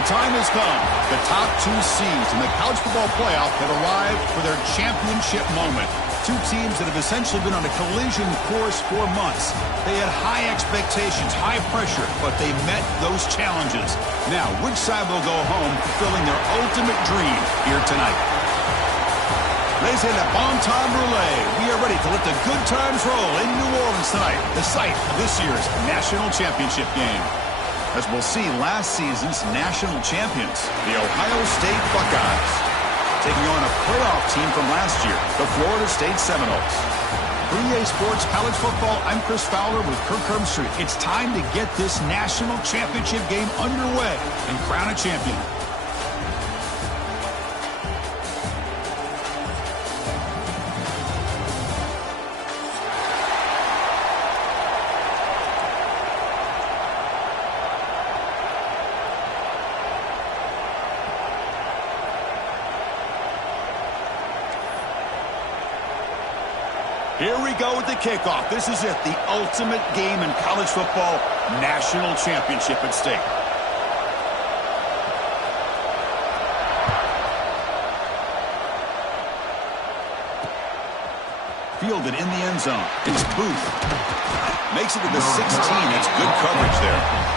The time has come. The top two seeds in the college football playoff have arrived for their championship moment. Two teams that have essentially been on a collision course for months. They had high expectations, high pressure, but they met those challenges. Now, which side will go home fulfilling their ultimate dream here tonight? Ladies and gentlemen, bon temps roulette. We are ready to let the good times roll in New Orleans tonight, the site of this year's national championship game. As we'll see, last season's national champions, the Ohio State Buckeyes, taking on a playoff team from last year, the Florida State Seminoles. For EA Sports College Football, I'm Chris Fowler with Kirk Herbstreit. It's time to get this national championship game underway and crown a champion. Here we go with the kickoff. This is it, the ultimate game in college football, national championship at stake. Fielded in the end zone. It's Booth. Makes it to the 16. That's good coverage there.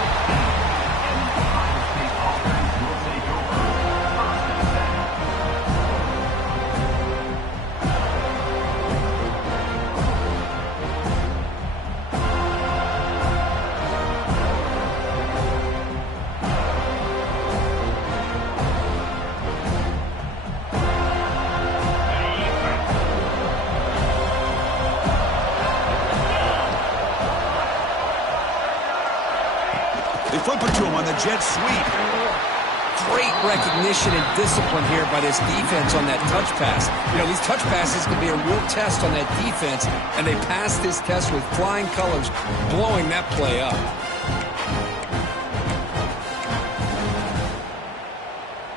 They flip it to him on the jet sweep. Great recognition and discipline here by this defense on that touch pass. You know, these touch passes can be a real test on that defense, and they passed this test with flying colors, blowing that play up.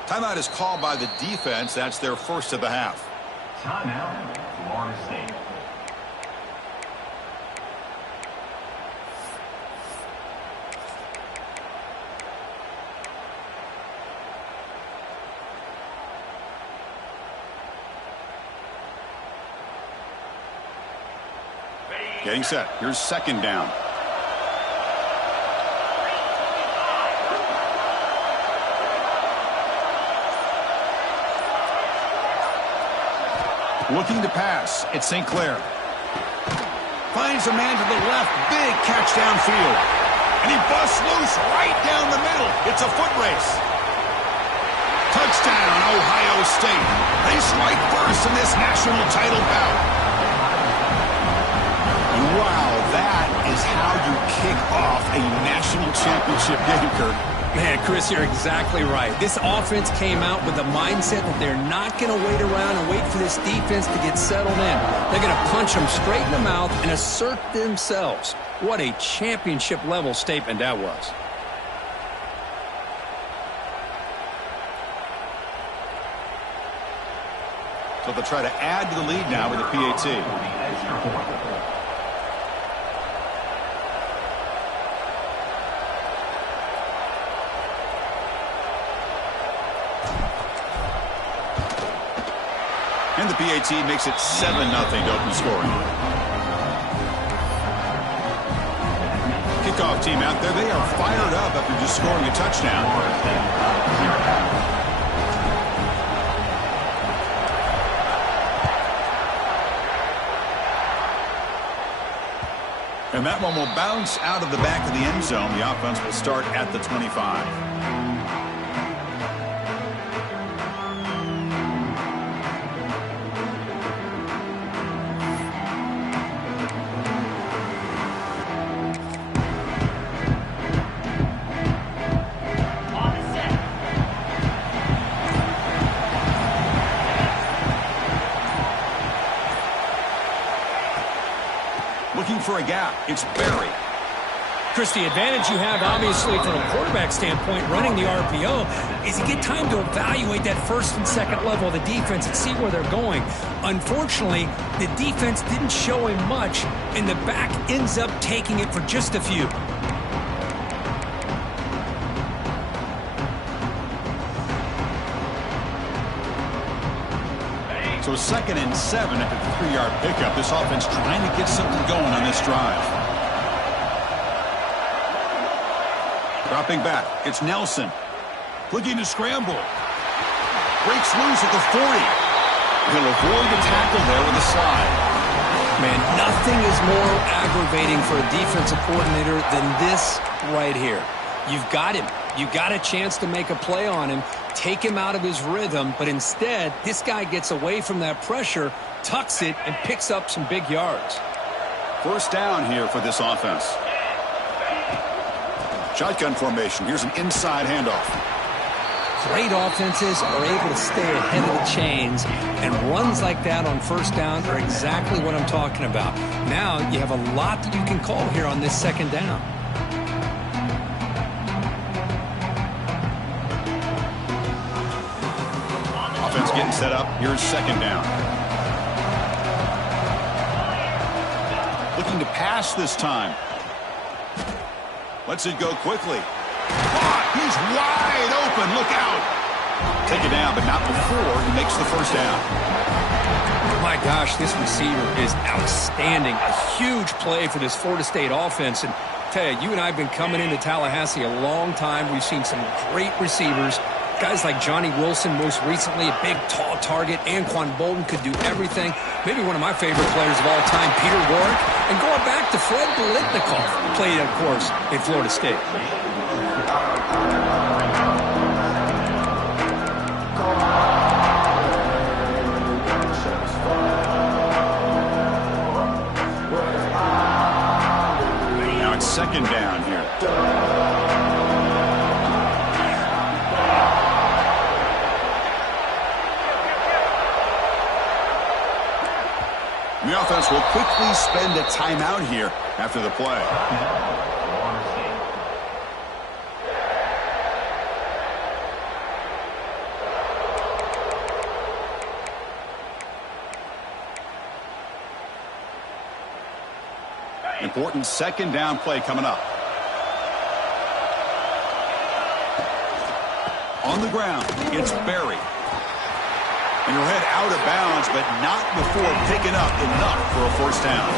Timeout is called by the defense. That's their first of the half. Timeout, Florida State. Getting set. Here's second down. Looking to pass. It's St. Clair. Finds a man to the left. Big catch downfield. And he busts loose right down the middle. It's a foot race. Touchdown, Ohio State. They strike first in this national title bout. Wow, that is how you kick off a national championship game, Kirk. Man, Chris, you're exactly right. This offense came out with the mindset that they're not going to wait around and wait for this defense to get settled in. They're going to punch them straight in the mouth and assert themselves. What a championship-level statement that was. So they'll try to add to the lead now with the PAT. And the PAT makes it 7-0 to open scoring. Kickoff team out there. They are fired up after just scoring a touchdown. And that one will bounce out of the back of the end zone. The offense will start at the 25. Looking for a gap. It's Berry. Chris, the advantage you have, obviously, from a quarterback standpoint, running the RPO, is you get time to evaluate that first and second level of the defense and see where they're going. Unfortunately, the defense didn't show him much, and the back ends up taking it for just a few. So 2nd and 7 after the 3-yard pickup. This offense trying to get something going on this drive. Dropping back. It's Nelson. Looking to scramble. Breaks loose at the 40. He'll avoid the tackle there with a slide. Man, nothing is more aggravating for a defensive coordinator than this right here. You've got him. You got a chance to make a play on him, take him out of his rhythm, but instead, this guy gets away from that pressure, tucks it, and picks up some big yards. 1st down here for this offense. Shotgun formation. Here's an inside handoff. Great offenses are able to stay ahead of the chains, and runs like that on 1st down are exactly what I'm talking about. Now you have a lot that you can call here on this 2nd down. Offense getting set up. Here's 2nd down. Looking to pass this time. Lets it go quickly. He's wide open. Look out. Take it down, but not before he makes the 1st down. My gosh, this receiver is outstanding. A huge play for this Florida State offense. And tell you and I have been coming into Tallahassee a long time. We've seen some great receivers. Guys like Johnny Wilson, most recently, a big, tall target. Anquan Bolden could do everything. Maybe one of my favorite players of all time, Peter Warrick. And going back to Fred Biletnikoff, played, of course, in Florida State. Now it's 2nd down here. The offense will quickly spend a timeout here after the play. Important 2nd down play coming up. On the ground, it's Berry. And he'll head out of bounds, but not before picking up enough for a 1st down.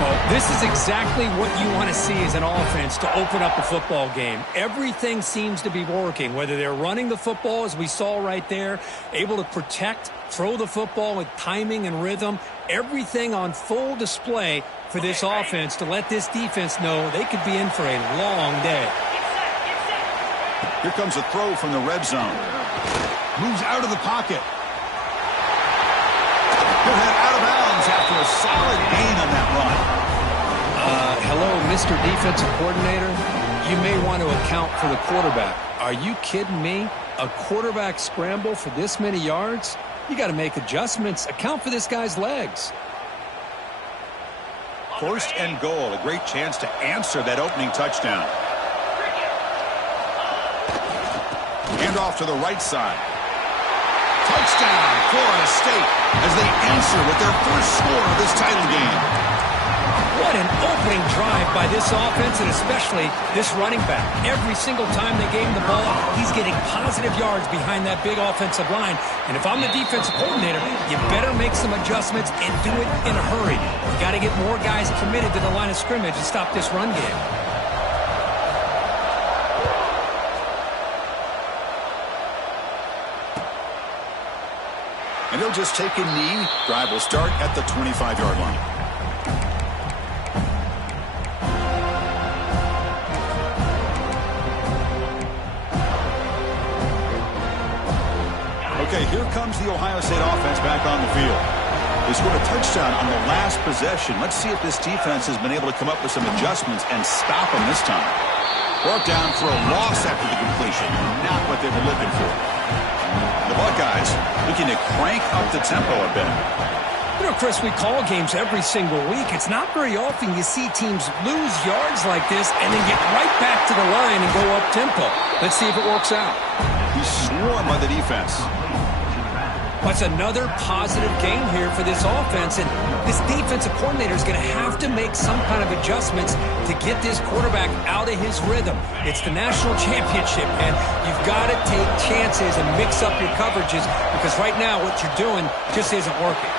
Well, this is exactly what you want to see as an offense to open up a football game. Everything seems to be working, whether they're running the football, as we saw right there, able to protect, throw the football with timing and rhythm, everything on full display for this offense to let this defense know they could be in for a long day. Here comes a throw from the red zone. Moves out of the pocket. He'll head out of bounds after a solid gain on that run. Hello, Mr. Defensive Coordinator. You may want to account for the quarterback. Are you kidding me? A quarterback scramble for this many yards? You got to make adjustments. Account for this guy's legs. 1st and goal. A great chance to answer that opening touchdown. Hand off to the right side. Touchdown, Florida State, as they answer with their 1st score of this title game. What an opening drive by this offense, and especially this running back. Every single time they gave him the ball, he's getting positive yards behind that big offensive line. And if I'm the defensive coordinator, you better make some adjustments and do it in a hurry. You got to get more guys committed to the line of scrimmage and stop this run game. And he'll just take a knee. Drive will start at the 25-yard line. Okay, here comes the Ohio State offense back on the field. They scored a touchdown on the last possession. Let's see if this defense has been able to come up with some adjustments and stop them this time. Brought down for a loss after the completion. Not what they were looking for. The Buckeyes looking to crank up the tempo a bit. You know, Chris, we call games every single week. It's not very often you see teams lose yards like this and then get right back to the line and go up tempo. Let's see if it works out. He's swarmed by the defense. That's another positive game here for this offense, and this defensive coordinator is going to have to make some kind of adjustments to get this quarterback out of his rhythm. It's the national championship, and you've got to take chances and mix up your coverages because right now what you're doing just isn't working.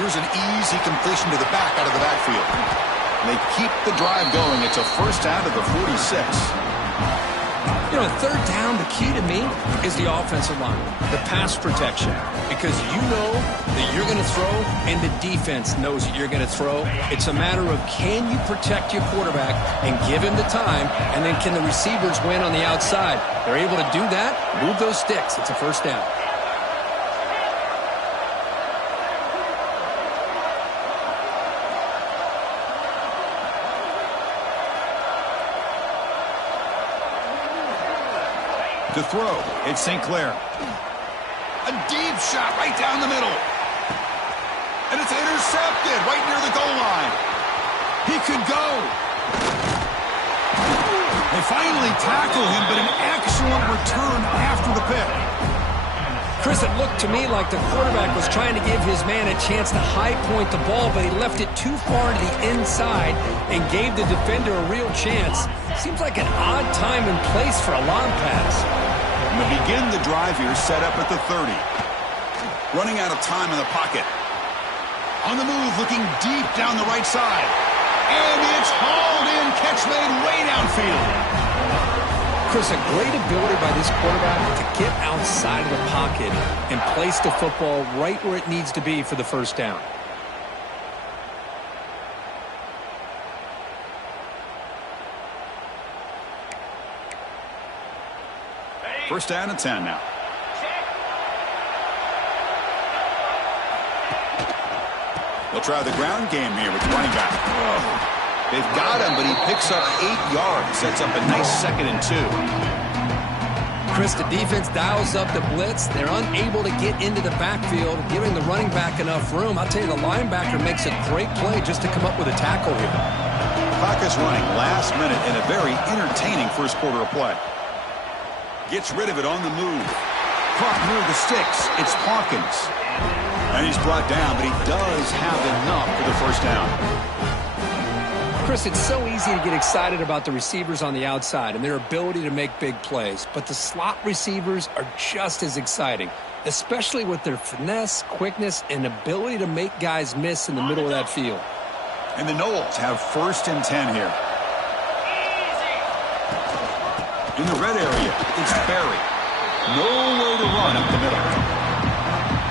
Here's an easy completion to the back out of the backfield. They keep the drive going. It's a first down to the 46. You know, third down, the key to me is the offensive line, the pass protection, because you know that you're going to throw and the defense knows that you're going to throw. It's a matter of can you protect your quarterback and give him the time, and then can the receivers win on the outside? They're able to do that, move those sticks. It's a first down. To throw, it's St. Clair. A deep shot right down the middle. And it's intercepted right near the goal line. He could go. They finally tackle him, but an excellent return after the pick. Chris, it looked to me like the quarterback was trying to give his man a chance to high point the ball, but he left it too far to the inside and gave the defender a real chance. Seems like an odd time and place for a long pass. And they begin the drive here, set up at the 30. Running out of time in the pocket. On the move, looking deep down the right side. And it's hauled in, catch made way downfield. Chris, a great ability by this quarterback to get outside of the pocket and place the football right where it needs to be for the first down. First down and 10 now. They'll try the ground game here with the running back. They've got him, but he picks up 8 yards. Sets up a nice 2nd and 2. Chris, the defense dials up the blitz. They're unable to get into the backfield, giving the running back enough room. I'll tell you, the linebacker makes a great play just to come up with a tackle here. Clock is running last minute in a very entertaining first quarter of play. Gets rid of it on the move. Caught near the sticks. It's Hawkins. And he's brought down, but he does have enough for the first down. Chris, it's so easy to get excited about the receivers on the outside and their ability to make big plays, but the slot receivers are just as exciting, especially with their finesse, quickness, and ability to make guys miss in the middle of that field. And the Noles have first and 10 here. In the red area, it's Barry. Nowhere to run up the middle.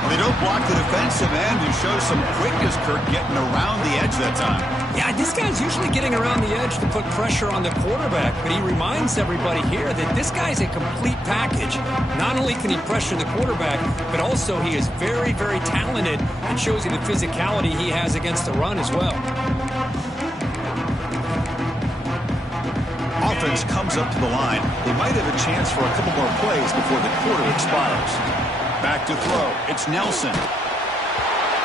They don't block the defensive end, who shows some quickness, Kirk, getting around the edge that time. Yeah, this guy's usually getting around the edge to put pressure on the quarterback, but he reminds everybody here that this guy's a complete package. Not only can he pressure the quarterback, but also he is very, very talented and shows you the physicality he has against the run as well. Offense comes up to the line. They might have a chance for a couple more plays before the quarter expires. Back to throw. It's Nelson.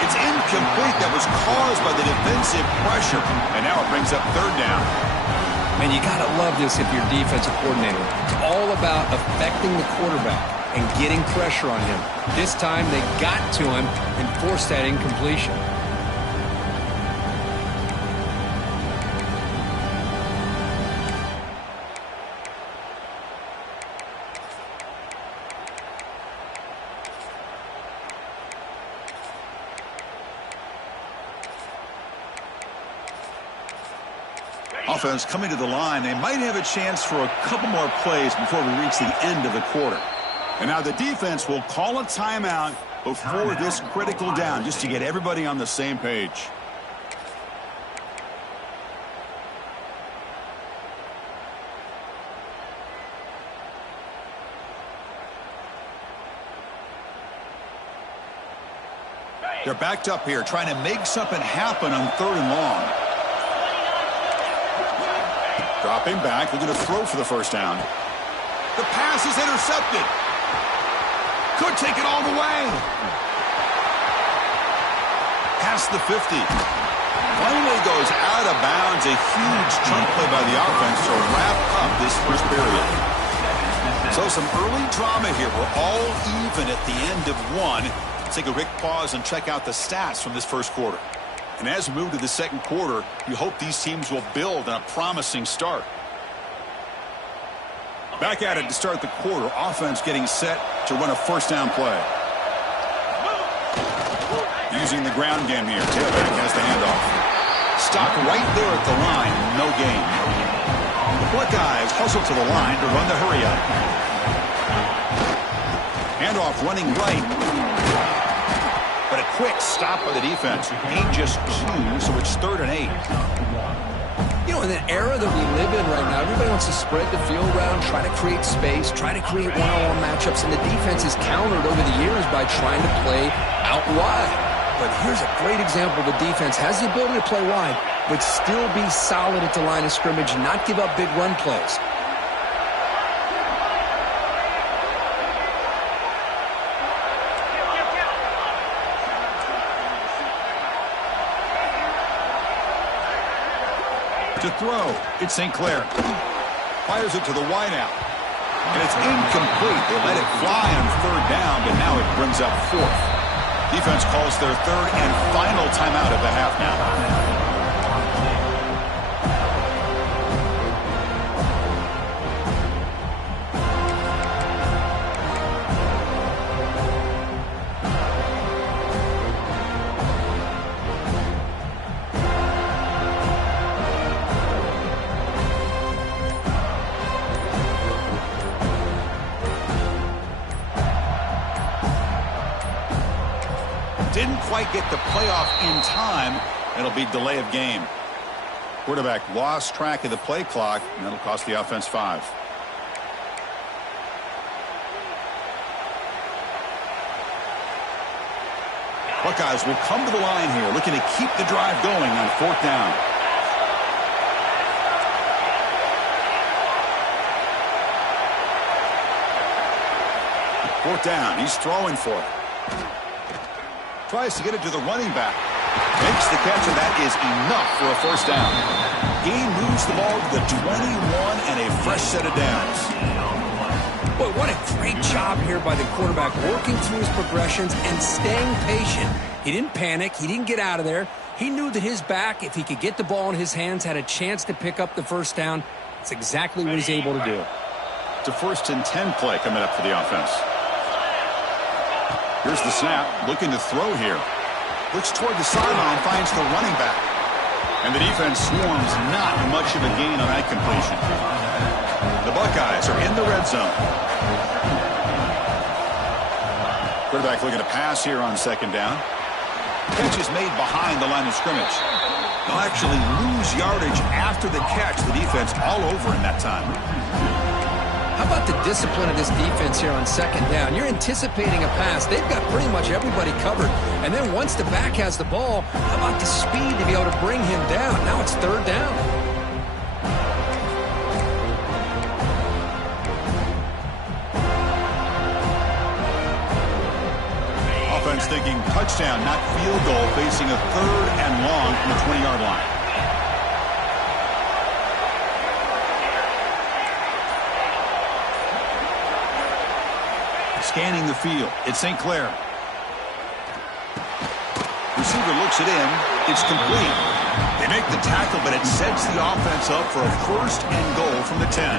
It's incomplete. That was caused by the defensive pressure. And now it brings up third down. Man, you got to love this if you're a defensive coordinator. It's all about affecting the quarterback and getting pressure on him. This time they got to him and forced that incompletion. Offense coming to the line. They might have a chance for a couple more plays before we reach the end of the quarter. And now the defense will call a timeout before this critical down, just to get everybody on the same page. They're backed up here, trying to make something happen on third and long. Dropping back, they're going to throw for the first down. The pass is intercepted. Could take it all the way. Past the 50. Finally goes out of bounds. A huge chunk play by the offense to wrap up this first period. So some early drama here. We're all even at the end of one. Let's take a quick pause and check out the stats from this first quarter. And as we move to the second quarter, you hope these teams will build on a promising start. Back at it to start the quarter. Offense getting set to run a first down play. Using the ground game here. Tailback has the handoff. Stopped right there at the line. No gain. The Buckeyes hustle to the line to run the hurry up. Handoff running right. But a quick stop by the defense. Gain just 2, so it's 3rd and 8. You know, in the era that we live in right now, everybody wants to spread the field around, try to create space, try to create one-on-one matchups, and the defense is countered over the years by trying to play out wide. But here's a great example. The defense has the ability to play wide, but still be solid at the line of scrimmage and not give up big run plays. To throw, it's St. Clair. Fires it to the wideout. And it's incomplete. They let it fly on 3rd down, but now it brings up 4th. Defense calls their 3rd and final timeout of the half now. Didn't quite get the playoff in time. It'll be delay of game. Quarterback lost track of the play clock, and that'll cost the offense 5. Buckeyes will come to the line here, looking to keep the drive going on 4th down. Fourth down, he's throwing for it. Tries to get it to the running back. Makes the catch, and that is enough for a first down. Gain moves the ball to the 21 and a fresh set of downs. Boy, what a great job here by the quarterback, working through his progressions and staying patient. He didn't panic. He didn't get out of there. He knew that his back, if he could get the ball in his hands, had a chance to pick up the first down. It's exactly what he's able to do. It's a 1st and 10 play coming up for the offense. Here's the snap, looking to throw here. Looks toward the sideline, finds the running back. And the defense swarms, not much of a gain on that completion. The Buckeyes are in the red zone. Quarterback looking to pass here on 2nd down. Catch is made behind the line of scrimmage. They'll actually lose yardage after the catch. The defense all over in that time. How about the discipline of this defense here on 2nd down? You're anticipating a pass. They've got pretty much everybody covered. And then once the back has the ball, how about the speed to be able to bring him down? Now it's 3rd down. Offense thinking touchdown, not field goal, facing a 3rd and long from the 20-yard line. Scanning the field. It's St. Clair. Receiver looks it in. It's complete. They make the tackle, but it sets the offense up for a 1st and goal from the 10.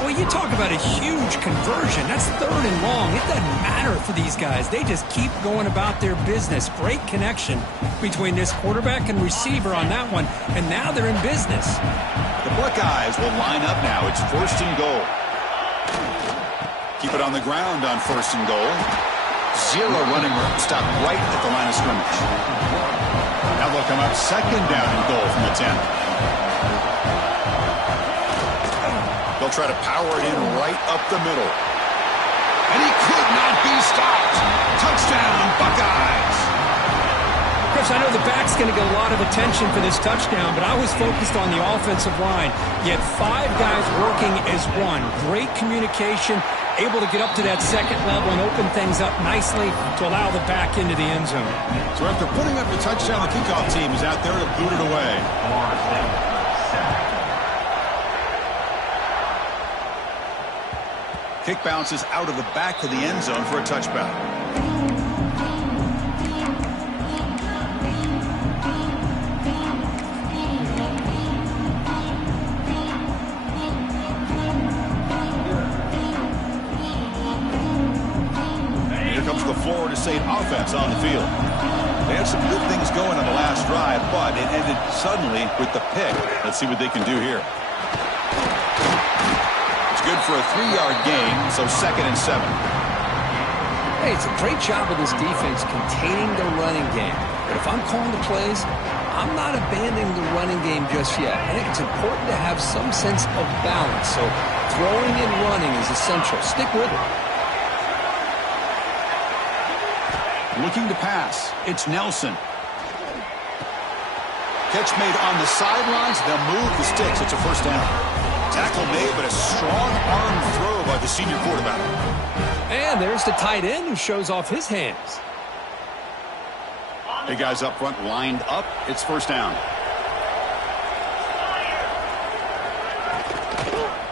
Well, you talk about a huge conversion. That's 3rd and long. It doesn't matter for these guys. They just keep going about their business. Great connection between this quarterback and receiver on that one, and now they're in business. The Buckeyes will line up now. It's 1st and goal. Keep it on the ground on 1st and goal. 0 running room. Stop right at the line of scrimmage. Now they'll come up 2nd down and goal from the 10. They'll try to power it in right up the middle. And he could not be stopped. Touchdown, Buckeyes. Chris, I know the back's going to get a lot of attention for this touchdown, but I was focused on the offensive line. You had 5 guys working as one. Great communication, able to get up to that 2nd level and open things up nicely to allow the back into the end zone. So after putting up the touchdown, the kickoff team is out there to boot it away. Kick bounces out of the back of the end zone for a touchback. Florida State offense on the field. They had some good things going on the last drive, but it ended suddenly with the pick. Let's see what they can do here. It's good for a 3-yard gain, so 2nd and 7. Hey, it's a great job of this defense containing the running game. But if I'm calling the plays, I'm not abandoning the running game just yet. I think it's important to have some sense of balance. So throwing and running is essential. Stick with it. Looking to pass. It's Nelson. Catch made on the sidelines. They'll move the sticks. It's a first down. Tackle made, but a strong arm throw by the senior quarterback. And there's the tight end who shows off his hands. The guys up front lined up. It's first down.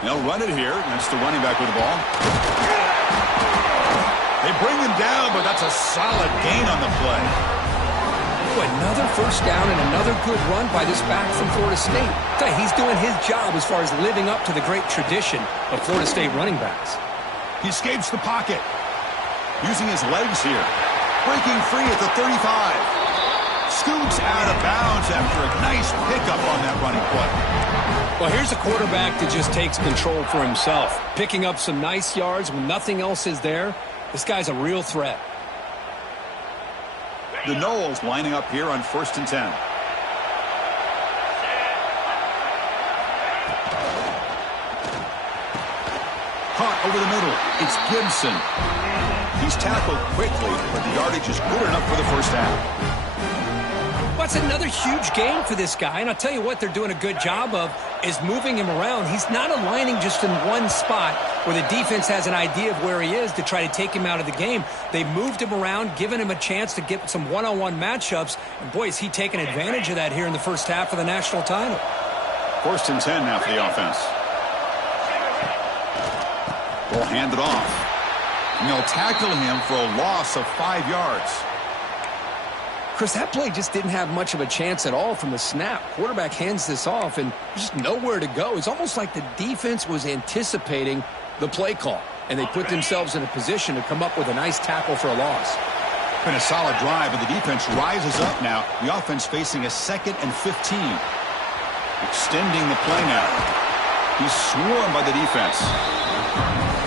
They'll run it here. That's the running back with the ball. They bring him down, but that's a solid gain on the play. Ooh, another first down and another good run by this back from Florida State. He's doing his job as far as living up to the great tradition of Florida State running backs. He escapes the pocket. Using his legs here. Breaking free at the 35. Scoots out of bounds after a nice pickup on that running play. Well, here's a quarterback that just takes control for himself. Picking up some nice yards when nothing else is there. This guy's a real threat. The Noles lining up here on 1st and 10. Caught over the middle. It's Gibson. He's tackled quickly, but the yardage is good enough for the first down. That's another huge gain for this guy, and I'll tell you what they're doing a good job of is moving him around. He's not aligning just in one spot where the defense has an idea of where he is to try to take him out of the game. They moved him around, giving him a chance to get some one-on-one matchups, and boy, is he taking advantage of that here in the first half of the national title. 1st and 10 now for the offense. They'll hand it off. And they'll tackle him for a loss of 5 yards. Chris, that play just didn't have much of a chance at all from the snap. Quarterback hands this off, and there's just nowhere to go. It's almost like the defense was anticipating the play call, and they put themselves in a position to come up with a nice tackle for a loss. Been a solid drive, and the defense rises up now. The offense facing a 2nd and 15. Extending the play now. He's swarmed by the defense.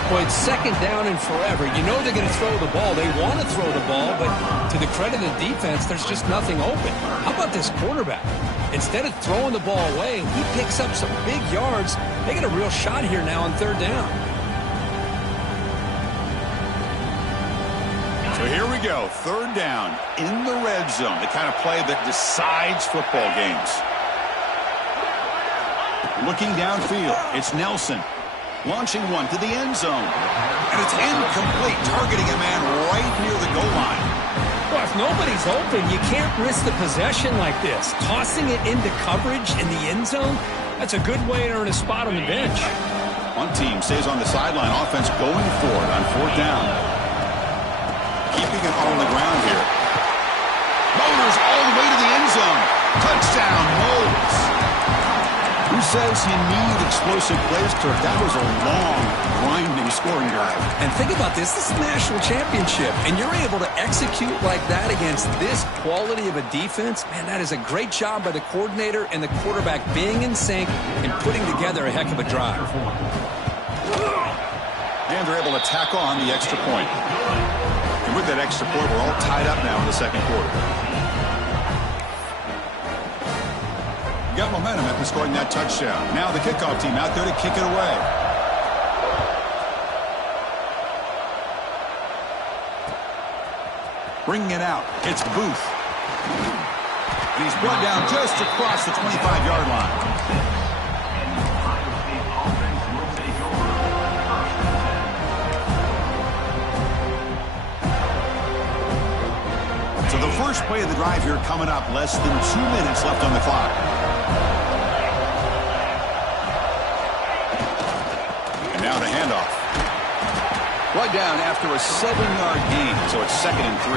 Boy, it's 2nd down and forever. You know they're going to throw the ball. They want to throw the ball, but to the credit of the defense, there's just nothing open. How about this quarterback? Instead of throwing the ball away, he picks up some big yards. They get a real shot here now on 3rd down. So here we go, 3rd down in the red zone, the kind of play that decides football games. Looking downfield, it's Nelson. Launching one to the end zone. And it's incomplete, targeting a man right near the goal line. Well, if nobody's open, you can't risk the possession like this. Tossing it into coverage in the end zone, that's a good way to earn a spot on the bench. One team stays on the sideline, offense going for it on 4th down. Keeping it on the ground here. Motors all the way to the end zone. Touchdown, Moles. Who says you need explosive plays, Kirk? That was a long, grinding scoring drive. And think about this. This is a national championship, and you're able to execute like that against this quality of a defense. Man, that is a great job by the coordinator and the quarterback being in sync and putting together a heck of a drive. And they're able to tackle on the extra point. And with that extra point, we're all tied up now in the 2nd quarter. Got momentum after scoring that touchdown. Now the kickoff team out there to kick it away. Bringing it out, it's Booth. And he's brought down just across the 25-yard line. So the first play of the drive here coming up, less than 2 minutes left on the clock. Now the handoff. Brought down after a 7-yard gain, so it's 2nd and 3.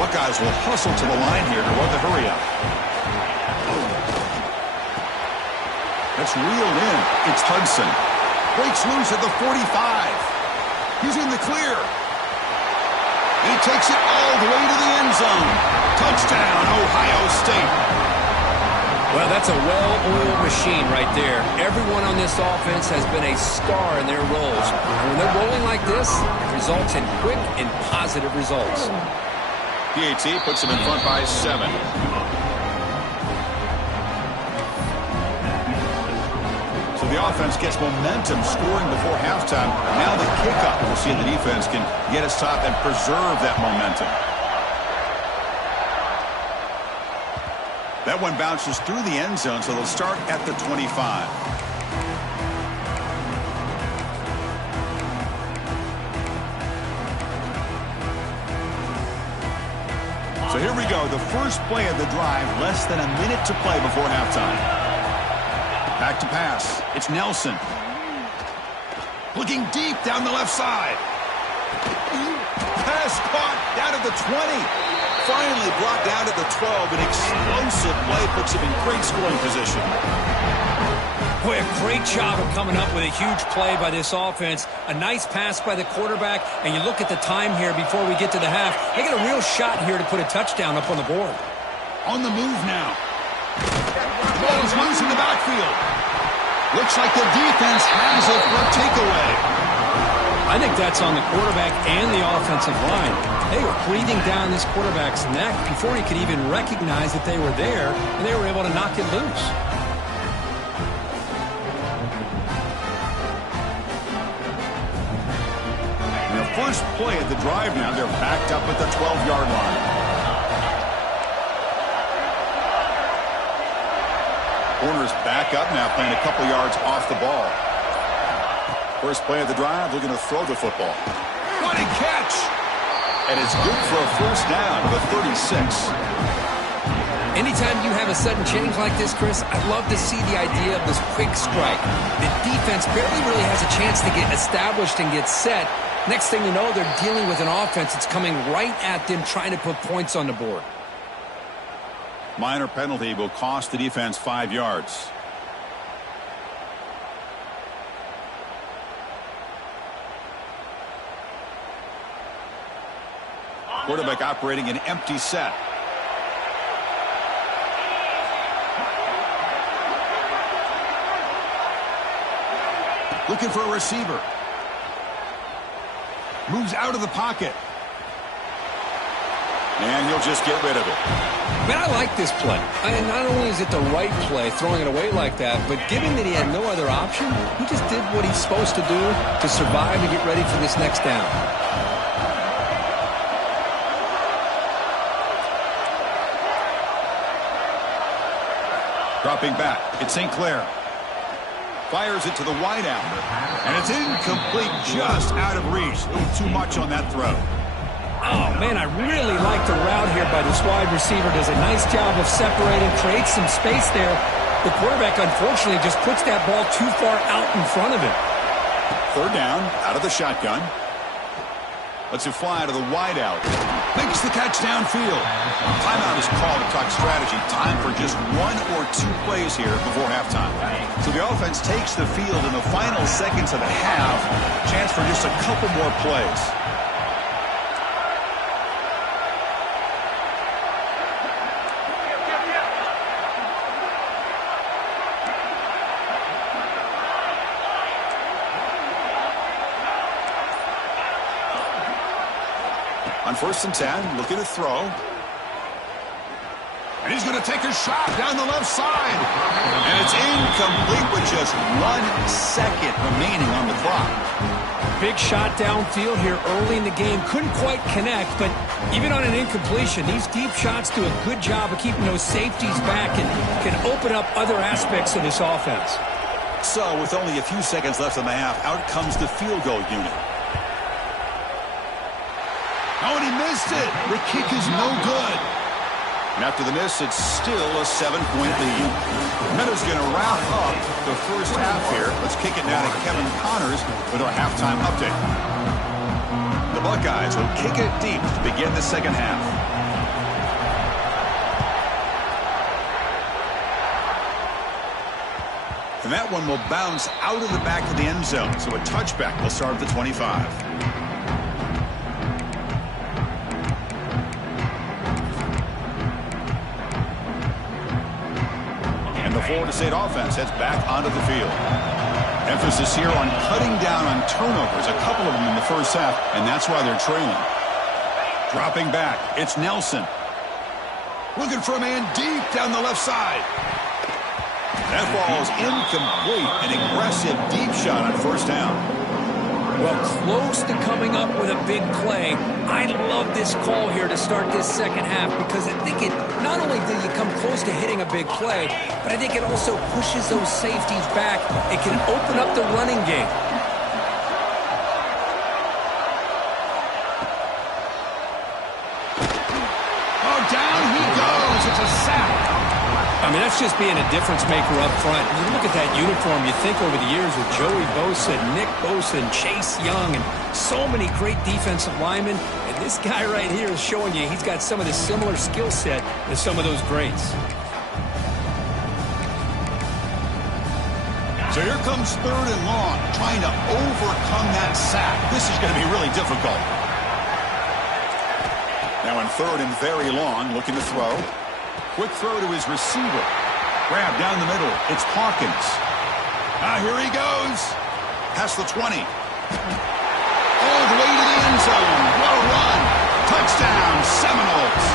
Buckeyes will hustle to the line here to run the hurry up. That's reeled in. It's Hudson. Breaks loose at the 45. He's in the clear. He takes it all the way to the end zone. Touchdown, Ohio State. Well, that's a well-oiled machine right there. Everyone on this offense has been a star in their roles. And when they're rolling like this, it results in quick and positive results. PAT puts them in front by 7. So the offense gets momentum scoring before halftime. Now the kickoff. We'll see if the defense can get us top and preserve that momentum. That one bounces through the end zone, so they'll start at the 25. So here we go, the first play of the drive, less than a minute to play before halftime. Back to pass. It's Nelson. Looking deep down the left side. Pass caught down at the 20. Finally brought down to the 12. An explosive play puts him in great scoring position. Boy, a great job of coming up with a huge play by this offense. A nice pass by the quarterback, and you look at the time here before we get to the half. They got a real shot here to put a touchdown up on the board. On the move now. The ball is loose in the backfield. Looks like the defense has it for a takeaway. I think that's on the quarterback and the offensive line. They were breathing down this quarterback's neck before he could even recognize that they were there, and they were able to knock it loose. And the first play of the drive now, they're backed up at the 12-yard line. Corners back up now, playing a couple yards off the ball. First play of the drive, looking to throw the football. What a catch! And it's good for a first down, the 36. Anytime you have a sudden change like this, Chris, I'd love to see the idea of this quick strike. The defense barely really has a chance to get established and get set. Next thing you know, they're dealing with an offense that's coming right at them, trying to put points on the board. Minor penalty will cost the defense 5 yards. Quarterback operating an empty set. Looking for a receiver. Moves out of the pocket. And he'll just get rid of it. Man, I like this play. And not only is it the right play, throwing it away like that, but given that he had no other option, he just did what he's supposed to do to survive and get ready for this next down. Dropping back, it's St. Clair. Fires it to the wideout. And it's incomplete, just out of reach. A little too much on that throw. Oh, man, I really like the route here by this wide receiver. Does a nice job of separating, creates some space there. The quarterback, unfortunately, just puts that ball too far out in front of him. Third down, out of the shotgun. Lets it fly to the wideout. Makes the catch downfield. Timeout is called to talk strategy. Time for just 1 or 2 plays here before halftime. So the offense takes the field in the final seconds of the half. Chance for just a couple more plays. On 1st and 10, looking to throw. And he's going to take a shot down the left side. And it's incomplete with just 1 second remaining on the clock. Big shot downfield here early in the game. Couldn't quite connect, but even on an incompletion, these deep shots do a good job of keeping those safeties back and can open up other aspects of this offense. So with only a few seconds left in the half, out comes the field goal unit. Oh, and he missed it. The kick is no good. And after the miss, it's still a 7-point lead. Meadows going to wrap up the first half here. Let's kick it now to Kevin Connors with our halftime update. The Buckeyes will kick it deep to begin the second half. And that one will bounce out of the back of the end zone. So a touchback will start at the 25. Florida State offense heads back onto the field. Emphasis here on cutting down on turnovers, a couple of them in the first half, and that's why they're trailing. Dropping back, it's Nelson. Looking for a man deep down the left side. That ball is incomplete. An aggressive deep shot on first down. Well, close to coming up with a big play. I love this call here to start this second half because I think it not only do you come close to hitting a big play, but I think it also pushes those safeties back. It can open up the running game. Oh, down he goes. It's a sack. I mean, that's just being a difference maker up front. You look at that uniform, you think over the years with Joey Bosa, Nick Bosa, and Chase Young, and so many great defensive linemen. And this guy right here is showing you he's got some of the similar skill set as some of those greats. So here comes 3rd and long, trying to overcome that sack. This is going to be really difficult. Now in 3rd and very long, looking to throw. Quick throw to his receiver. Grab down the middle. It's Hawkins. Here he goes. Past the 20. All the way to the end zone. What a run. Touchdown, Seminoles.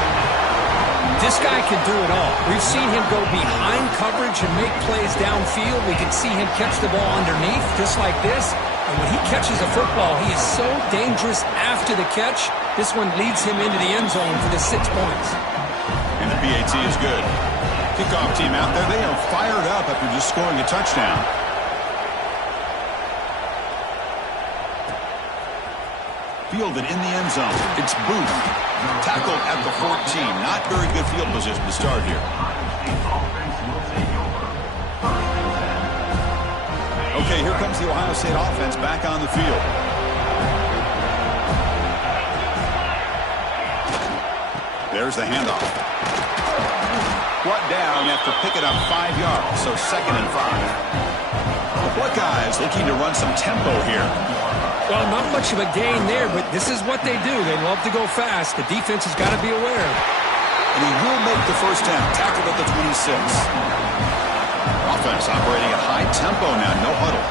This guy can do it all. We've seen him go behind coverage and make plays downfield. We can see him catch the ball underneath, just like this. And when he catches a football, he is so dangerous after the catch. This one leads him into the end zone for the 6 points. And the PAT is good. Kickoff team out there, they are fired up after just scoring a touchdown. Fielded in the end zone. It's Booth. Tackled at the 14. Not very good field position to start here. Okay, here comes the Ohio State offense back on the field. There's the handoff. Brought down after picking up 5 yards, so 2nd and 5. The Buckeyes looking to run some tempo here. Well, not much of a gain there, but this is what they do. They love to go fast. The defense has got to be aware. And he will make the first down, tackled at the 26. Offense operating at high tempo now, no huddle.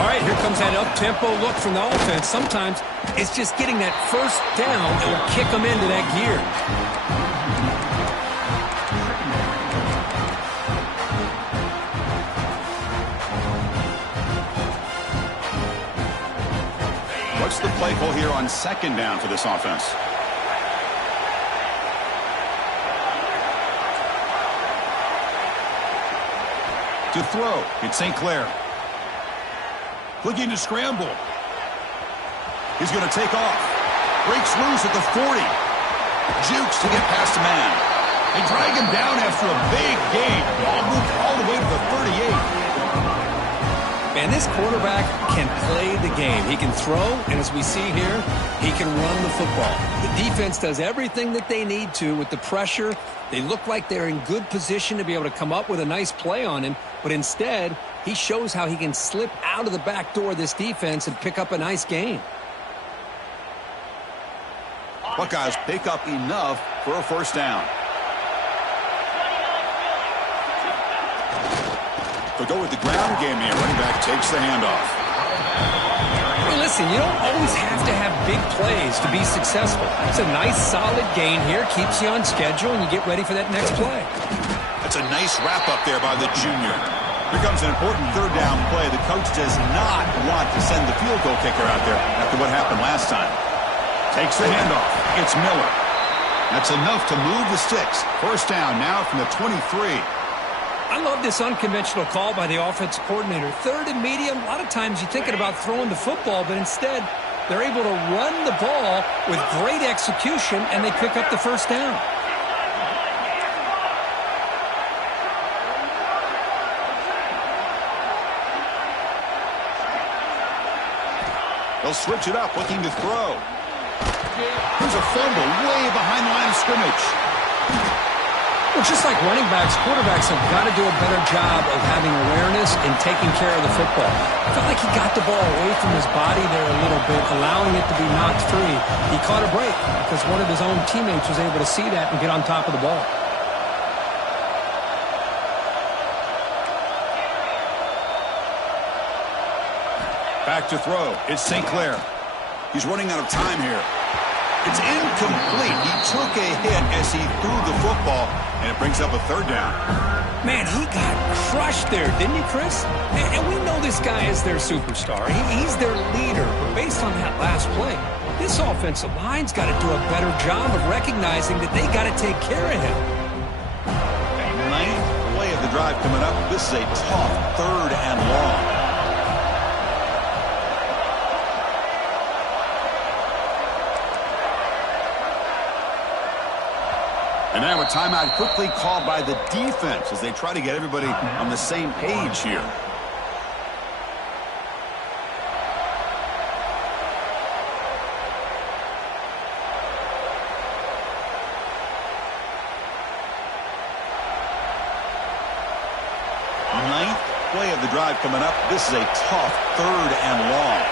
All right, here comes that up-tempo look from the offense. Sometimes it's just getting that first down that will kick them into that gear. What's the play call here on 2nd down for this offense? To throw, it's St. Clair. Looking to scramble. He's going to take off. Breaks loose at the 40. Jukes to get past a man. They drag him down after a big gain. Ball moved all the way to the 38. Man, this quarterback can play the game. He can throw, and as we see here, he can run the football. The defense does everything that they need to with the pressure. They look like they're in good position to be able to come up with a nice play on him, but instead, he shows how he can slip out of the back door of this defense and pick up a nice gain. Buckeyes pick up enough for a first down. They'll go with the ground game here. Running back takes the handoff. Well, listen, you don't always have to have big plays to be successful. It's a nice, solid gain here. Keeps you on schedule, and you get ready for that next play. That's a nice wrap-up there by the junior. Here comes an important 3rd down play. The coach does not want to send the field goal kicker out there after what happened last time. Takes the handoff. It's Miller. That's enough to move the sticks. First down now from the 23. I love this unconventional call by the offensive coordinator. 3rd and medium, a lot of times you're thinking about throwing the football, but instead they're able to run the ball with great execution, and they pick up the first down. They'll switch it up, looking to throw. Here's a fumble way behind the line of scrimmage. Well, just like running backs, quarterbacks have got to do a better job of having awareness and taking care of the football. I felt like he got the ball away from his body there a little bit, allowing it to be knocked free. He caught a break because one of his own teammates was able to see that and get on top of the ball. Back to throw. It's St. Clair. He's running out of time here. It's incomplete. He took a hit as he threw the football, and it brings up a third down. Man, he got crushed there, didn't he, Chris? And we know this guy is their superstar. He's their leader. But based on that last play, this offensive line's got to do a better job of recognizing that they got to take care of him. Ninth play of the drive coming up. This is a tough third and long. And now a timeout quickly called by the defense as they try to get everybody on the same page here. Ninth play of the drive coming up. This is a tough third and long.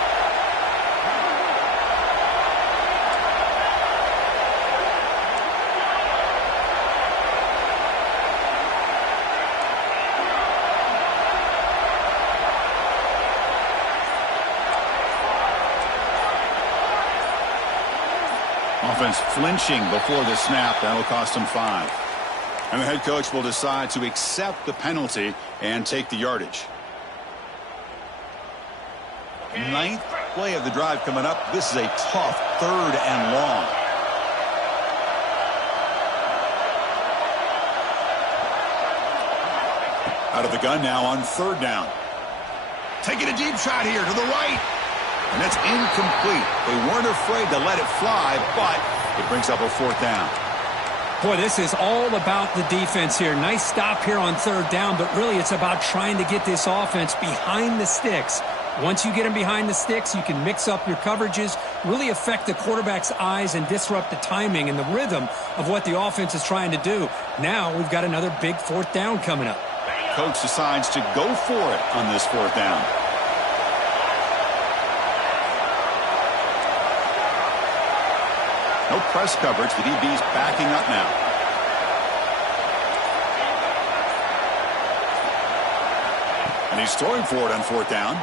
Offense flinching before the snap. That'll cost him 5. And the head coach will decide to accept the penalty and take the yardage. Ninth play of the drive coming up. This is a tough third and long. Out of the gun now on third down. Taking a deep shot here to the right. And that's incomplete. They weren't afraid to let it fly, but it brings up a fourth down. Boy, this is all about the defense here. Nice stop here on third down, but really it's about trying to get this offense behind the sticks. Once you get them behind the sticks, you can mix up your coverages, really affect the quarterback's eyes and disrupt the timing and the rhythm of what the offense is trying to do. Now we've got another big fourth down coming up. Coach decides to go for it on this fourth down. No press coverage. The DB's backing up now. And he's throwing for it on fourth down.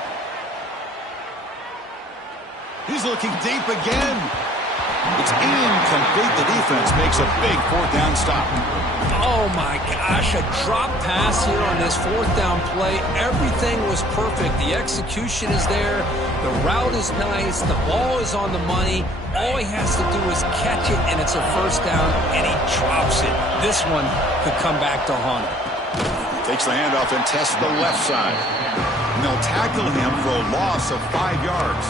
He's looking deep again. It's incomplete. The defense makes a big fourth down stop. Oh, my gosh, a drop pass here on this fourth down play. Everything was perfect. The execution is there. The route is nice. The ball is on the money. All he has to do is catch it, and it's a first down, and he drops it. This one could come back to haunt him. Takes the handoff and tests the left side. And they'll tackle him for a loss of 5 yards.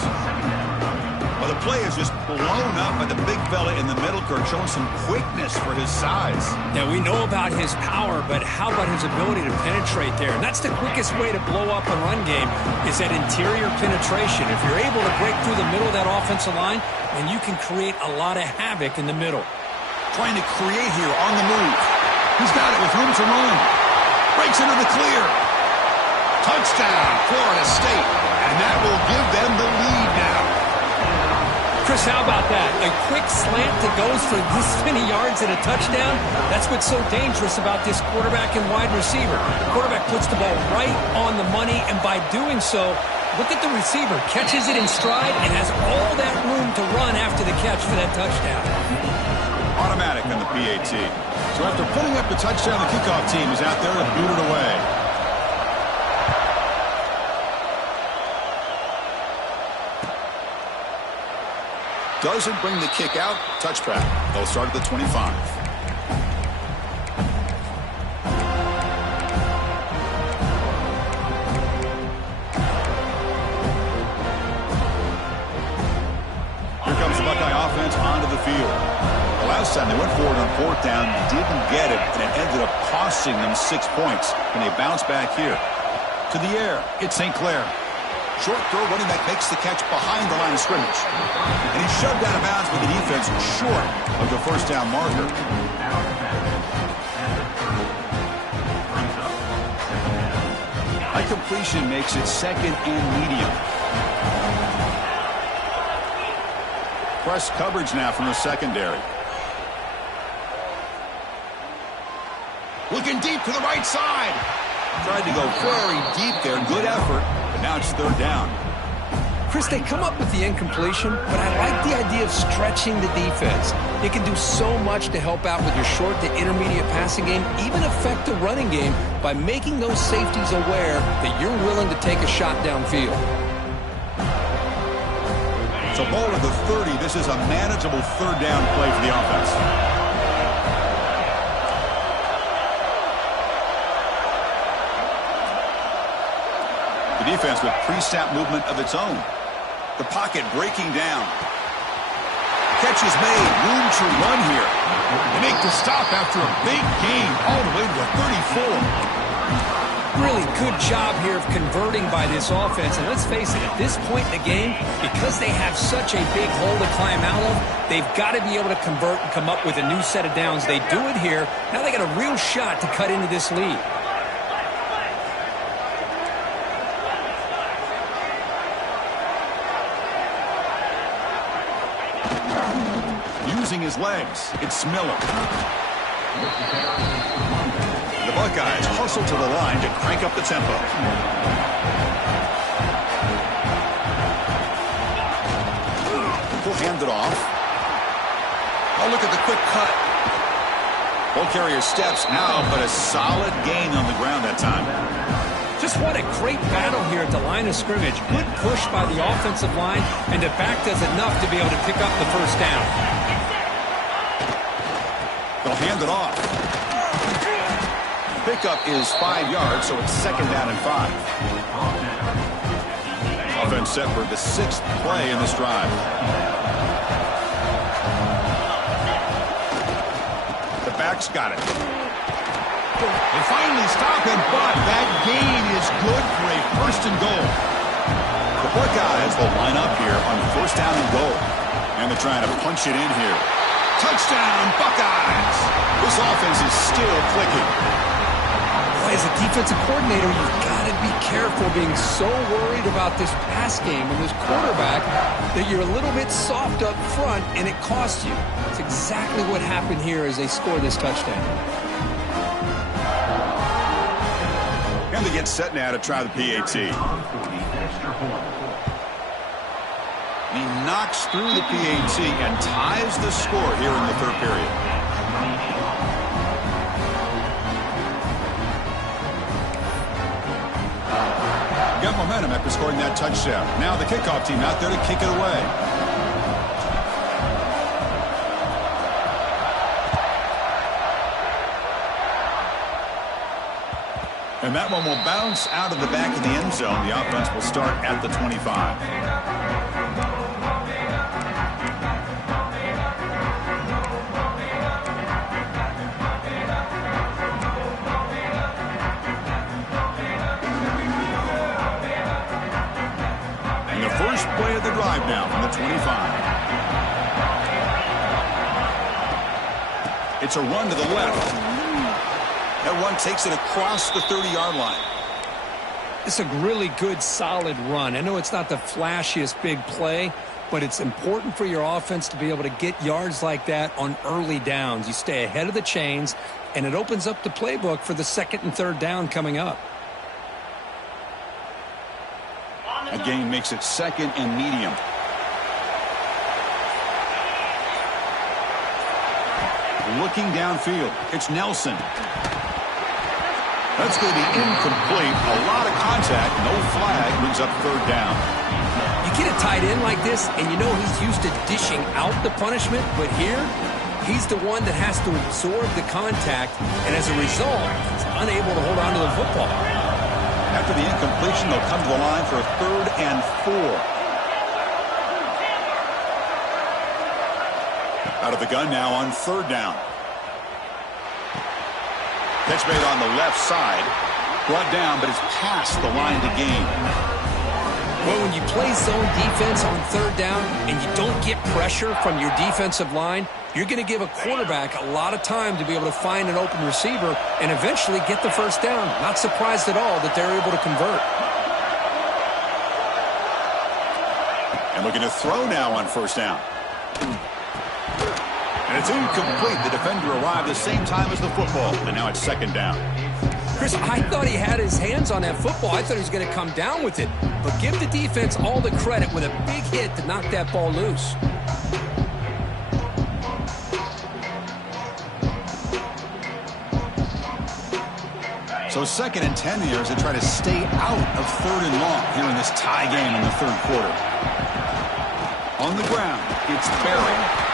Well, the play is just blown up by the big fella in the middle, Kirk, showing some quickness for his size. Now, we know about his power, but how about his ability to penetrate there? And that's the quickest way to blow up a run game is that interior penetration. If you're able to break through the middle of that offensive line, then you can create a lot of havoc in the middle. Trying to create here on the move. He's got it with room to run. Breaks into the clear. Touchdown, Florida State. And that will give them the lead now. Chris, how about that? A quick slant that goes for this many yards and a touchdown. That's what's so dangerous about this quarterback and wide receiver. The quarterback puts the ball right on the money, and by doing so, look at the receiver. Catches it in stride and has all that room to run after the catch for that touchdown. Automatic on the PAT. So after putting up the touchdown, the kickoff team is out there to boot it away. Doesn't bring the kick out. Touchback. They'll start at the 25. Here comes the Buckeye offense onto the field. The last time they went forward on fourth down, didn't get it, and it ended up costing them 6 points. And they bounce back here. To the air, it's St. Clair. Short throw, running back makes the catch behind the line of scrimmage. And he's shoved out of bounds with the defense short of the first down marker. High completion makes it second and medium. Press coverage now from the secondary. Looking deep to the right side. Tried to go very deep there. Good effort. But now it's third down. Chris, they come up with the incompletion, but I like the idea of stretching the defense. It can do so much to help out with your short to intermediate passing game, even affect the running game by making those safeties aware that you're willing to take a shot downfield. So ball at the 30. This is a manageable third down play for the offense. The defense with pre-snap movement of its own. The pocket breaking down. Catch is made. Room to run here. They make the stop after a big gain all the way to the 34. Really good job here of converting by this offense. And let's face it, at this point in the game, because they have such a big hole to climb out of, they've got to be able to convert and come up with a new set of downs. They do it here. Now they got a real shot to cut into this lead. Using his legs, it's Miller. The Buckeyes hustle to the line to crank up the tempo. He'll hand it off. Oh, look at the quick cut. Ball carrier steps now, but a solid gain on the ground that time. Just what a great battle here at the line of scrimmage. Good push by the offensive line, and the back does enough to be able to pick up the first down. They'll hand it off. Pickup is 5 yards, so it's second down and 5. Offense set for the 6th play in this drive. The back's got it. They finally stop him, but that gain is good for a first and goal. The Buckeyes will line up here on first down and goal. And they're trying to punch it in here. Touchdown, Buckeyes! This offense is still clicking. As a defensive coordinator, you've got to be careful being so worried about this pass game and this quarterback that you're a little bit soft up front and it costs you. It's exactly what happened here as they score this touchdown. And they get set now to try the PAT. He knocks through the PAT and ties the score here in the third period. Got momentum after scoring that touchdown. Now the kickoff team out there to kick it away. And that one will bounce out of the back of the end zone. The offense will start at the 25. First play of the drive now from the 25. It's a run to the left. That run takes it across the 30-yard line. It's a really good, solid run. I know it's not the flashiest big play, but it's important for your offense to be able to get yards like that on early downs. You stay ahead of the chains, and it opens up the playbook for the second and third down coming up. A gain makes it second and medium. Looking downfield, it's Nelson. That's going to be incomplete. A lot of contact, no flag, brings up third down. You get a tight end like this, and you know he's used to dishing out the punishment, but here, he's the one that has to absorb the contact, and as a result, he's unable to hold on to the football. After the incompletion, they'll come to the line for a 3rd and 4. Out of the gun now on 3rd down. Catch made on the left side. Brought down, but it's past the line to gain. Well, when you play zone defense on 3rd down and you don't get pressure from your defensive line, you're going to give a quarterback a lot of time to be able to find an open receiver and eventually get the first down. Not surprised at all that they're able to convert. And looking to throw now on first down. And it's incomplete. The defender arrived the same time as the football, and now it's second down. Chris, I thought he had his hands on that football. I thought he was going to come down with it. But give the defense all the credit with a big hit to knock that ball loose. So 2nd and 10 here as they try to stay out of 3rd and long here in this tie game in the 3rd quarter. On the ground, it's Barry.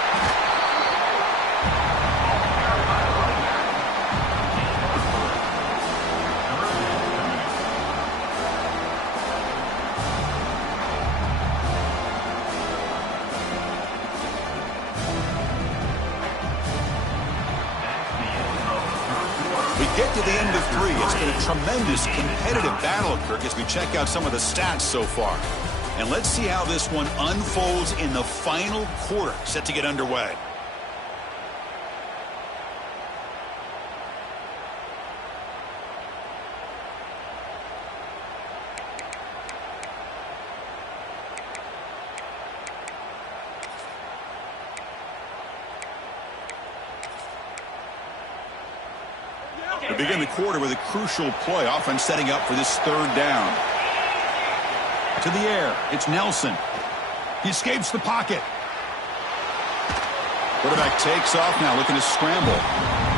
Get to the end of 3. It's been a tremendous competitive battle, Kirk, as we check out some of the stats so far. And let's see how this one unfolds in the final quarter, set to get underway. We begin the quarter with a crucial play, offense setting up for this 3rd down. To the air, it's Nelson. He escapes the pocket. Quarterback takes off now, looking to scramble.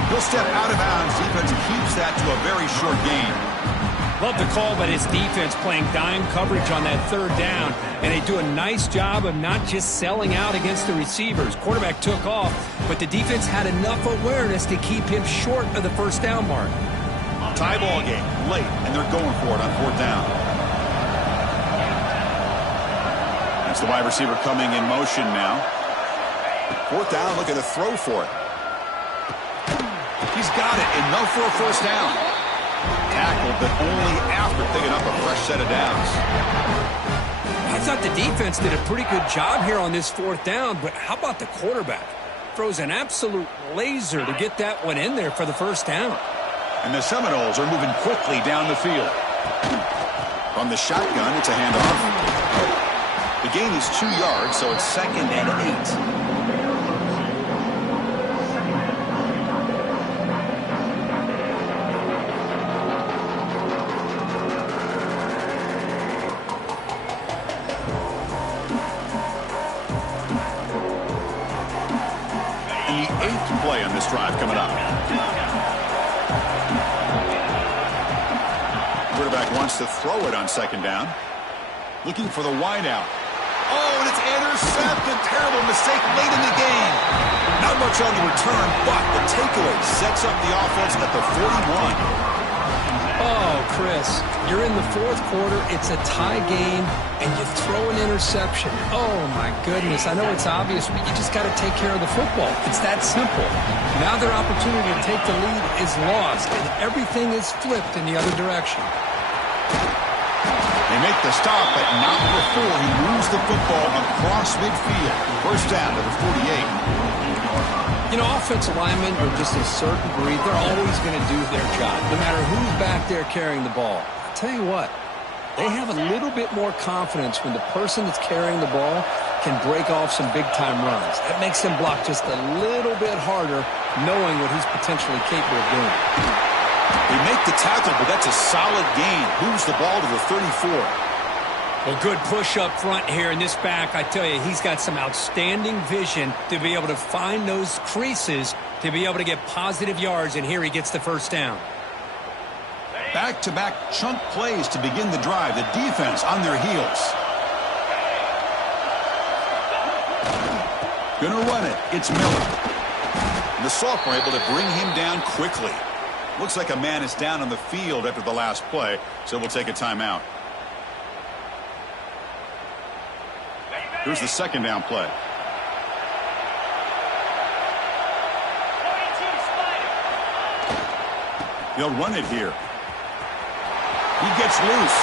He'll step out of bounds. Defense keeps that to a very short gain. Love the call by his defense playing dime coverage on that 3rd down, and they do a nice job of not just selling out against the receivers. Quarterback took off, but the defense had enough awareness to keep him short of the 1st down mark. Tie ball game, late, and they're going for it on 4th down. That's the wide receiver coming in motion now. 4th down, looking to throw for it. He's got it, enough for a 1st down. Tackled, but only after picking up a fresh set of downs. I thought the defense did a pretty good job here on this 4th down, but how about the quarterback? Throws an absolute laser to get that one in there for the 1st down. And the Seminoles are moving quickly down the field. From the shotgun, it's a handoff. The gain is 2 yards, so it's 2nd and 8. Play on this drive coming up. Quarterback wants to throw it on 2nd down. Looking for the wideout. Oh, and it's intercepted. Terrible mistake late in the game. Not much on the return, but the takeaway sets up the offense at the 41. Oh, Chris, you're in the 4th quarter. It's a tie game, and you throw an interception. Oh, my goodness. I know it's obvious, but you just got to take care of the football. It's that simple. Now their opportunity to take the lead is lost, and everything is flipped in the other direction. They make the stop, but not before he moves the football across midfield. 1st down to the 48. You know, offensive linemen are just a certain breed. They're always going to do their job, no matter who's back there carrying the ball. I'll tell you what, they have a little bit more confidence when the person that's carrying the ball can break off some big-time runs. That makes them block just a little bit harder, knowing what he's potentially capable of doing. They make the tackle, but that's a solid gain. Moves the ball to the 34. Well, good push up front here in this back. I tell you, he's got some outstanding vision to be able to find those creases, to be able to get positive yards, and here he gets the 1st down. Back-to-back chunk plays to begin the drive. The defense on their heels. Gonna run it. It's Miller. The sophomore able to bring him down quickly. Looks like a man is down on the field after the last play, so we'll take a timeout. Here's the 2nd down play. They'll run it here. He gets loose.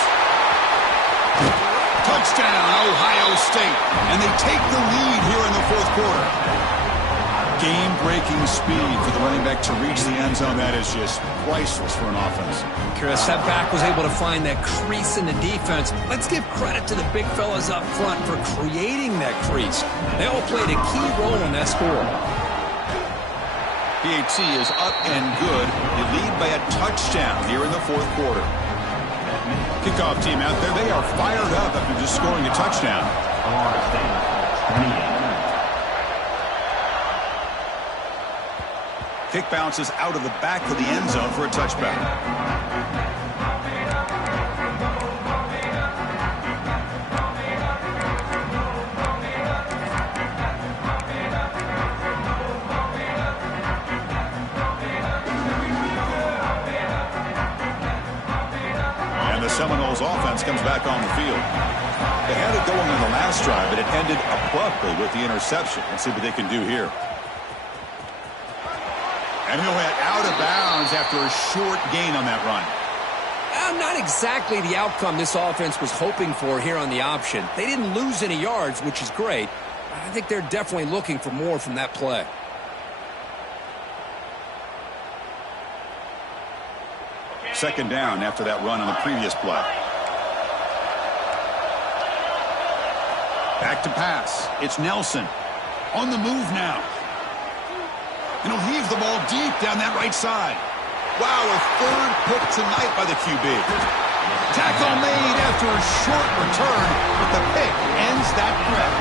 Touchdown, Ohio State. And they take the lead here in the 4th quarter. Game-breaking speed for the running back to reach the end zone. That is just priceless for an offense. Chris, that back was able to find that crease in the defense. Let's give credit to the big fellas up front for creating that crease. They all played a key role in that score. PAT is up and good. You lead by a touchdown here in the fourth quarter. Kickoff team out there. They are fired up after just scoring a touchdown. Florida State, 28. Kick bounces out of the back of the end zone for a touchback. And the Seminoles offense comes back on the field. They had it going in the last drive, but it ended abruptly with the interception. Let's see what they can do here. And he'll head out of bounds after a short gain on that run. Not exactly the outcome this offense was hoping for here on the option. They didn't lose any yards, which is great. I think they're definitely looking for more from that play. Second down after that run on the previous play. Back to pass. It's Nelson. On the move now. And he'll heave the ball deep down that right side. Wow, a third pick tonight by the QB. Tackle made after a short return, but the pick ends that threat.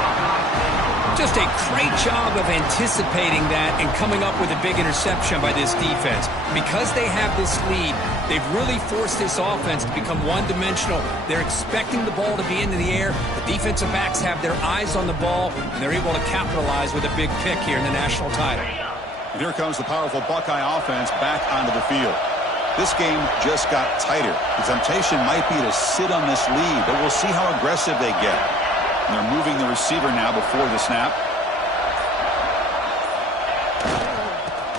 Just a great job of anticipating that and coming up with a big interception by this defense. Because they have this lead, they've really forced this offense to become one-dimensional. They're expecting the ball to be into the air. The defensive backs have their eyes on the ball, and they're able to capitalize with a big pick here in the national title. And here comes the powerful Buckeye offense back onto the field. This game just got tighter. The temptation might be to sit on this lead, but we'll see how aggressive they get. And they're moving the receiver now before the snap.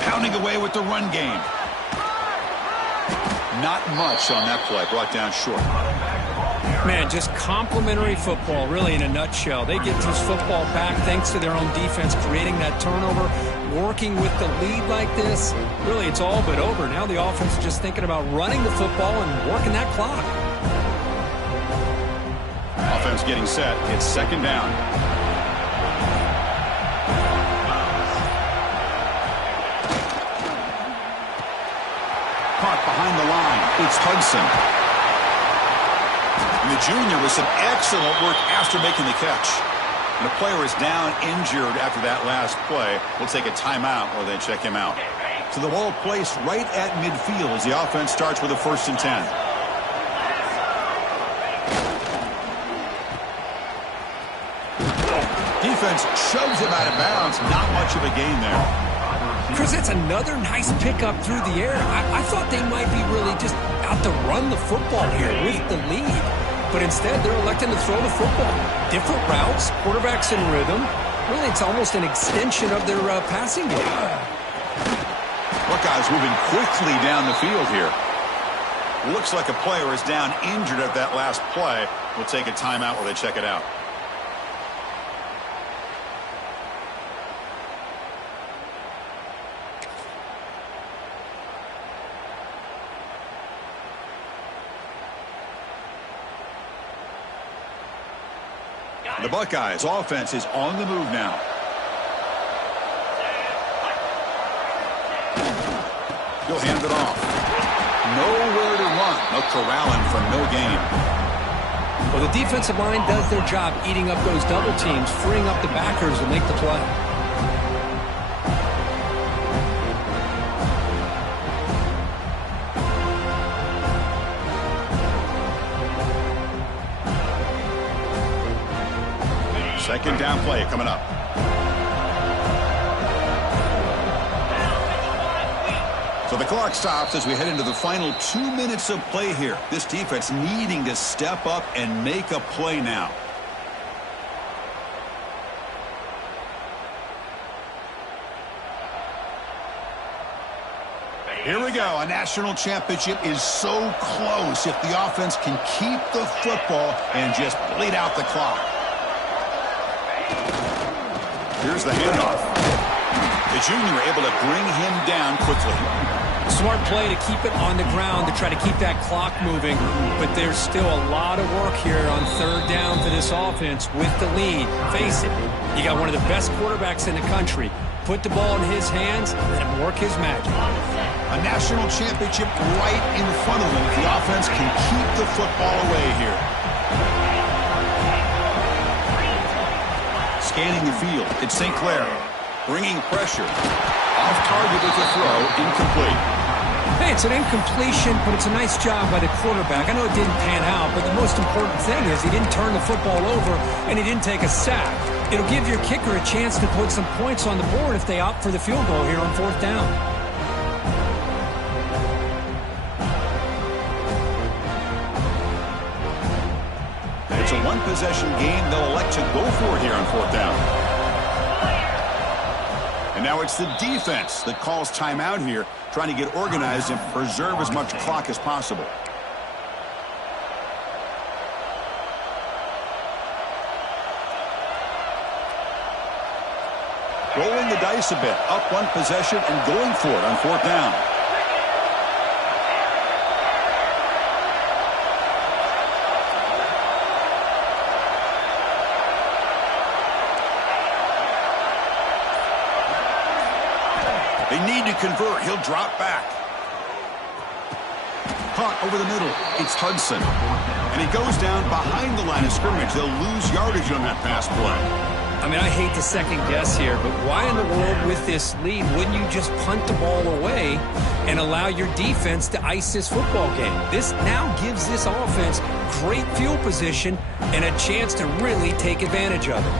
Pounding away with the run game. Not much on that play, brought down short. Man, just complimentary football, really, in a nutshell. They get this football back thanks to their own defense, creating that turnover, working with the lead like this. Really, it's all but over. Now the offense is just thinking about running the football and working that clock. Offense getting set. It's second down. Caught behind the line. It's Hudson. And the junior with some excellent work after making the catch. And the player is down injured after that last play. We'll take a timeout while they check him out. So the ball placed right at midfield as the offense starts with a 1st and 10. Defense shoves him out of bounds. Not much of a gain there. Chris, that's another nice pickup through the air. I thought they might be really just out to run the football here with the lead. But instead, they're electing to throw the football. Different routes, quarterbacks in rhythm. Really, it's almost an extension of their passing game. Buckeyes moving quickly down the field here. Looks like a player is down injured at that last play. We'll take a timeout while they check it out. The Buckeyes offense is on the move now. He'll hand it off. Nowhere to run. No corralling for no gain. Well, the defensive line does their job eating up those double teams, freeing up the backers to make the play. Second down play coming up. So the clock stops as we head into the final 2 minutes of play here. This defense needing to step up and make a play now. Here we go. A national championship is so close if the offense can keep the football and just bleed out the clock. Here's the handoff. The junior able to bring him down quickly. Smart play to keep it on the ground to try to keep that clock moving. But there's still a lot of work here on third down for this offense with the lead. Face it, you got one of the best quarterbacks in the country. Put the ball in his hands, let him work his magic. A national championship right in front of them if the offense can keep the football away here. Scanning the field, it's St. Clair. Bringing pressure. Off target with the throw, incomplete. Hey, it's an incompletion, but it's a nice job by the quarterback. I know it didn't pan out, but the most important thing is he didn't turn the football over and he didn't take a sack. It'll give your kicker a chance to put some points on the board if they opt for the field goal here on 4th down. It's a one-possession game they'll elect to go for here on 4th down. And now it's the defense that calls timeout here, trying to get organized and preserve as much clock as possible. Rolling the dice a bit, up one possession and going for it on 4th down. They need to convert. He'll drop back. Caught over the middle. It's Hudson. And he goes down behind the line of scrimmage. They'll lose yardage on that pass play. I mean, I hate to second guess here, but why in the world with this lead wouldn't you just punt the ball away and allow your defense to ice this football game? This now gives this offense great field position and a chance to really take advantage of it.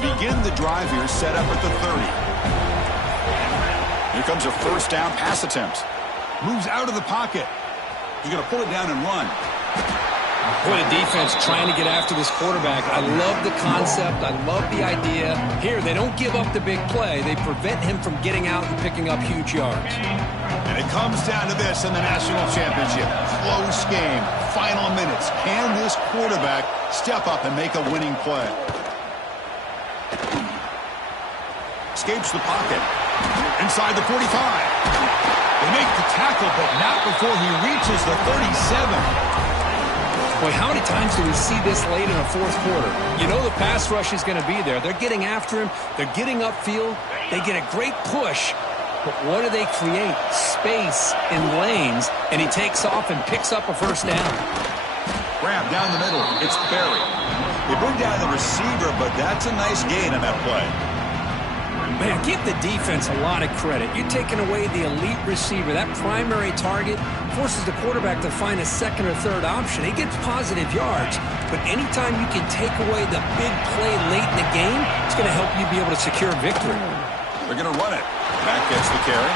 Begin the drive here, set up at the 30. Here comes a 1st down pass attempt. Moves out of the pocket. He's going to pull it down and run. Boy, the defense trying to get after this quarterback. I love the concept. I love the idea. Here, they don't give up the big play. They prevent him from getting out and picking up huge yards. And it comes down to this in the national championship. Close game. Final minutes. Can this quarterback step up and make a winning play? Escapes the pocket. Inside the 45. They make the tackle, but not before he reaches the 37. Boy, how many times do we see this late in a 4th quarter? You know the pass rush is going to be there. They're getting after him. They're getting upfield. They get a great push. But what do they create? Space in lanes. And he takes off and picks up a 1st down. Grab down the middle. It's Berry. They bring down the receiver, but that's a nice gain on that play. Man, give the defense a lot of credit. You're taking away the elite receiver. That primary target forces the quarterback to find a 2nd or 3rd option. He gets positive yards, but anytime you can take away the big play late in the game, it's going to help you be able to secure victory. They're going to run it. Back gets the carry.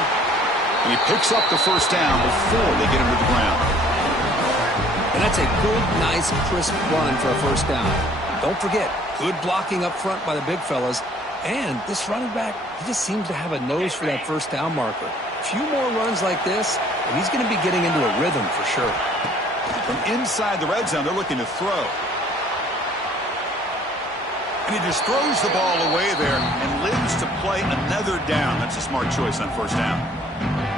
And he picks up the 1st down before they get him to the ground. And that's a good, nice, crisp run for a 1st down. Don't forget, good blocking up front by the big fellas. And this running back, he just seems to have a nose for that 1st down marker. A few more runs like this, and he's going to be getting into a rhythm for sure. From inside the red zone, they're looking to throw. And he just throws the ball away there and lives to play another down. That's a smart choice on 1st down.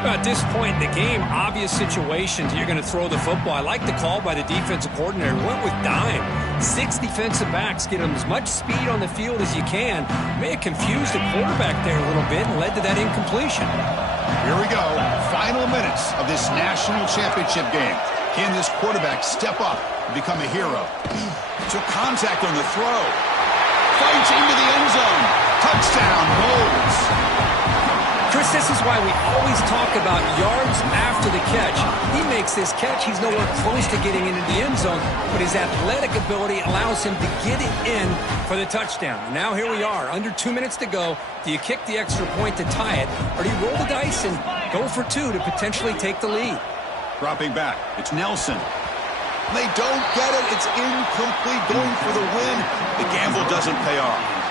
At this point in the game, obvious situations, you're going to throw the football. I like the call by the defensive coordinator. Went with dime. 6 defensive backs get him as much speed on the field as you can. May have confused the quarterback there a little bit and led to that incompletion. Here we go. Final minutes of this national championship game. Can this quarterback step up and become a hero? Took contact on the throw. Fights into the end zone. Touchdown, Knowles. Chris, this is why we always talk about yards after the catch. He makes this catch. He's nowhere close to getting into the end zone, but his athletic ability allows him to get it in for the touchdown. Now here we are, under 2 minutes to go. Do you kick the extra point to tie it, or do you roll the dice and go for 2 to potentially take the lead? Dropping back, it's Nelson. They don't get it. It's incomplete. Going for the win. The gamble doesn't pay off.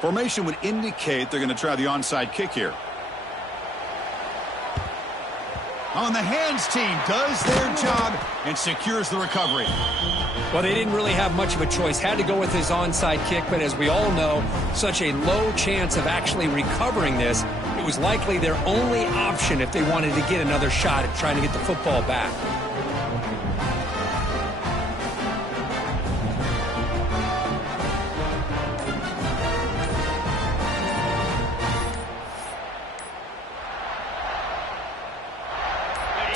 Formation would indicate they're going to try the onside kick here. On the hands team does their job and secures the recovery. Well, they didn't really have much of a choice. Had to go with his onside kick, but as we all know, such a low chance of actually recovering this. It was likely their only option if they wanted to get another shot at trying to get the football back.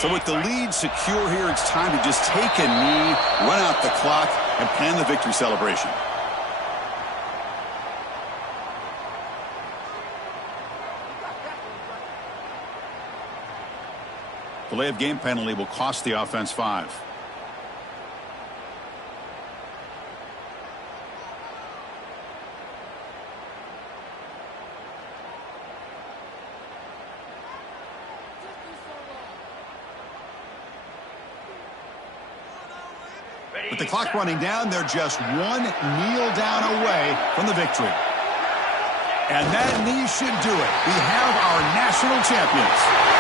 So with the lead secure here, it's time to just take a knee, run out the clock, and plan the victory celebration. Delay of game penalty will cost the offense 5. With the clock running down, they're just one kneel down away from the victory. And that knee should do it. We have our national champions.